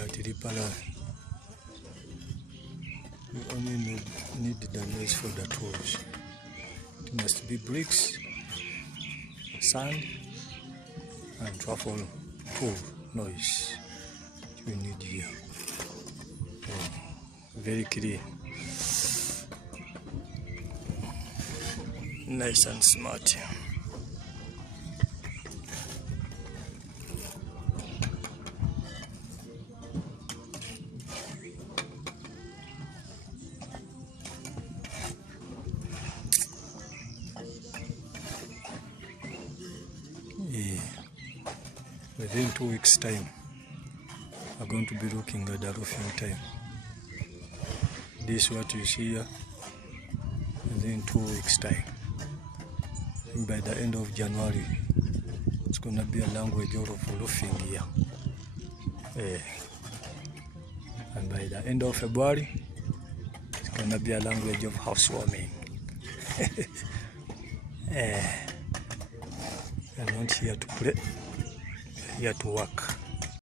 at lephalale. You only need the noise for the tools. It must be bricks, sand, and truffle tool noise. We need here. Very clean, nice and smart. Within 2 weeks' time, we're going to be looking at the roofing time. This is what you see here. Within 2 weeks' time, by the end of January, it's going to be a language of roofing here. And by the end of February, it's going to be a language of housewarming. I'm not here to play, here to work.